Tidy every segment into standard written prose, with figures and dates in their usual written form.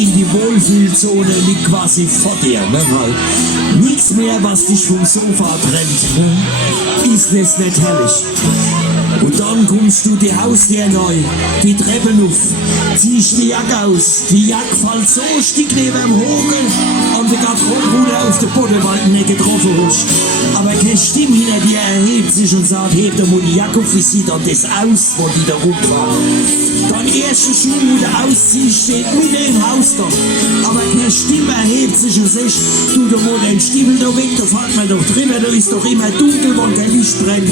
in die Wohlfühlzone, liegt quasi vor dir. Ne? Nichts mehr, was dich vom Sofa trennt. Ne? Ist das nicht herrlich? Und dann kommst du die Haustür neu, die Treppen auf, ziehst die Jacke aus, die Jacke fällt so stick neben dem Hogel und der Garderobe auf den Boden, weil du nicht getroffen hast. Aber keine Stimme hinter dir erhebt sich und sagt, heb doch mal die Jacke auf, wie sieht dann das aus, wo die da rumfahren. Dein erster Schuh, wo du ausziehst, steht mitten im Haus da. Aber keine Stimme erhebt sich und sagt, tu doch mal den Stiefel da weg, da fährt man doch drüber, da ist doch immer dunkel, weil kein Licht brennt.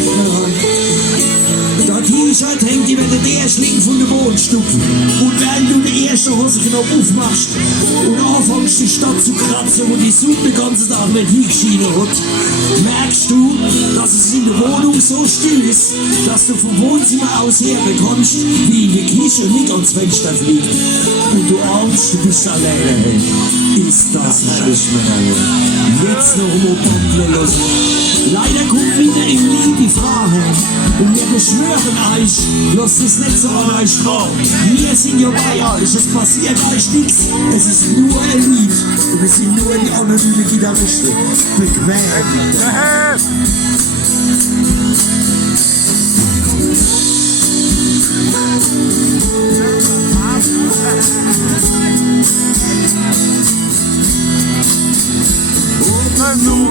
Der T-Shirt hängt über den Erschling von der Bodenstupfe. Und während du die erste Hosenknopf aufmachst und anfängst die Stadt zu kratzen, wo die Sonne den ganzen Tag nicht hingeschienen hat, merkst du, dass es in der Wohnung so still ist, dass du vom Wohnzimmer aus her bekommst, wie in der Küche nicht ans Fenster fliegt. Und du ahnst, du bist alleine. Hey. Ist das herrlich, meine Jetzt noch mal Bomben lassen. Leider kommt wieder im Lied die Frage. Und wir beschwören euch, lasst es nicht so an euch dran. Wir sind ja bei euch, es passiert euch nichts. Es ist nur ein Lied und es sind nur die anonyme Gitarristen. Bequem.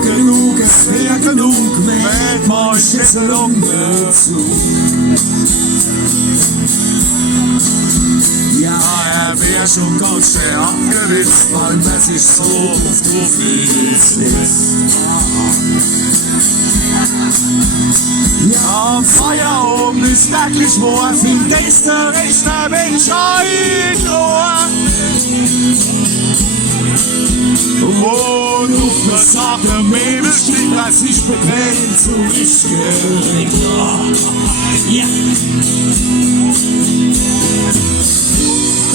Genug, es wär genug, wenn man Schlüsselung zu. Ja, wär schon ganz schwer abgewichst, weil man sich so oft drauf lässt. Ja, Feierabend ist wirklich wo findest du rechter Mensch und auf der Sache mehr bestimmt, als ich bequem zurückgeregt. Ja.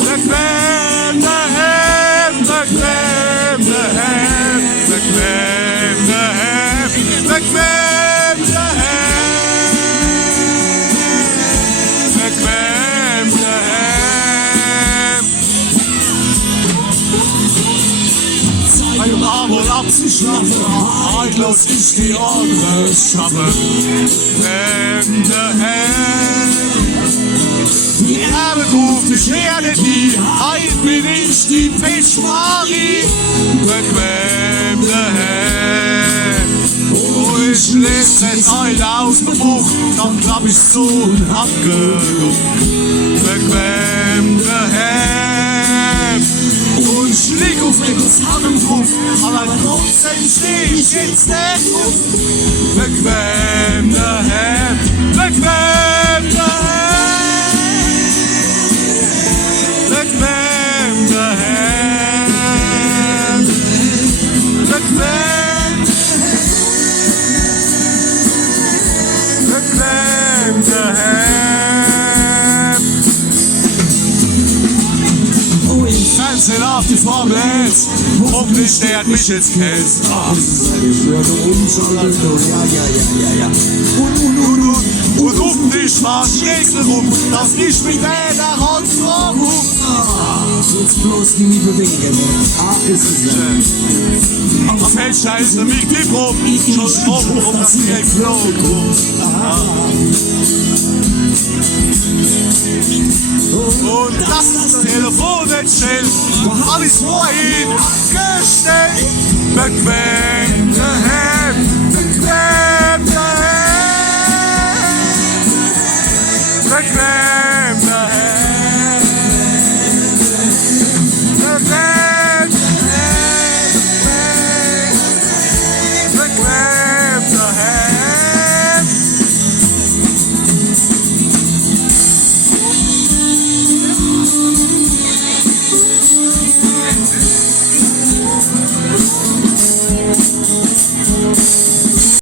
Bequem daheim, bequem daheim, bequem daheim, bequem daheim, bequem daheim. Ein Abel abzuschlafen, heillos ist die andere Schaffe. Bequem daheim. Die Erde ruft, ich werde die, heim bin ich die Fischmarie. Bequem daheim. Oh, ich lese es heute aus dem Buch, dann klapp ich zu und hab genug. Bequem daheim. Und ich lieg auf Nickels Hand drauf, aber trotzdem steh ich jetzt nicht auf. Bequem daheim, bequem daheim. Bequem daheim, bequem, bequem daheim. Oh, ich Fernsehen auf die Formel 1, hoffentlich stört mich jetzt kennst. Ach, ich würde umschalten, ja. Und rufen dich mal Schrägsel rum, dass ich mit der Hand vorrufe. Jetzt bloß die bewegen. Ist es am Fenster ist mich die Probe, schon oben um das Geflogen. Und das Telefon nicht still, alles vorhin abgestellt. Bequem daheim.